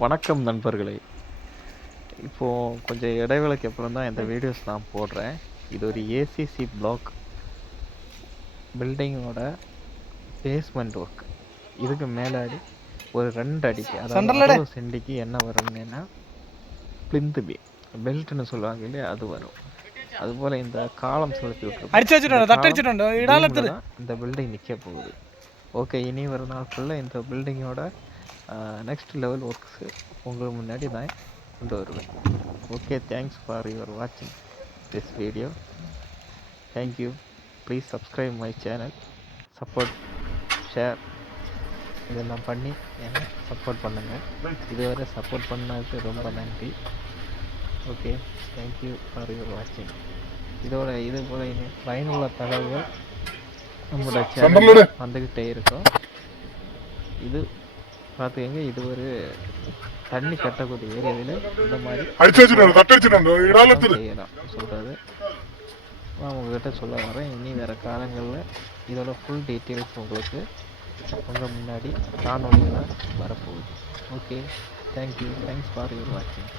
வணக்கம் நண்பர்களே. இப்போ கொஞ்சம் இடைவேளைக்கு அப்புறம் தான் இந்த வீடியோஸ் நான் போடுறேன். இது ஒரு ஏசிசி பிளாக் பில்டிங்கோட பேஸ்மெண்ட் ஒர்க். இதுக்கு மேலாடி ஒரு 2 அடிக்கு, அதாவது 60 சென்டிக்கு என்ன வரும்னா பிளிந்த் பெல்ட்னு சொல்லுவாங்க இல்லையா, அது வரும். அதுபோல் இந்த காலம் செலுத்தி விட்டுருக்கோம். இந்த பில்டிங் நிற்க போகுது. ஓகே, இனி வரும் நாட்களில் இந்த பில்டிங்கோட நெக்ஸ்ட் லெவல் ஒர்க்ஸு உங்களுக்கு முன்னாடி நான் கொண்டு வருவேன். ஓகே, தேங்க்ஸ் ஃபார் யுவர் வாட்சிங் this video. Thank you. Please subscribe my channel, support, share இதெல்லாம் பண்ணி என்னை சப்போர்ட் பண்ணுங்கள். இதுவரை சப்போர்ட் பண்ணதுக்கு ரொம்ப நன்றி. ஓகே, தேங்க்யூ ஃபார் யுவர் வாட்சிங். இது போல பயனுள்ள தகவல்கள் நம்மளோட சேனலில் வந்துக்கிட்டே இருக்கும். இது பார்த்துக்கங்க, இது ஒரு தண்ணி கட்டக்கூடிய ஏரியாவில் இந்த மாதிரி செய்யலாம் சொல்கிறது நான் உங்கள்கிட்ட சொல்ல வரேன். இனி வேறு காலங்களில் இதோட ஃபுல் டீட்டெயில்ஸ் உங்களுக்கு உங்கள் முன்னாடி காணொலிகளாக வரப்போகுது. Okay, thank you. Thanks for your வாட்சிங்.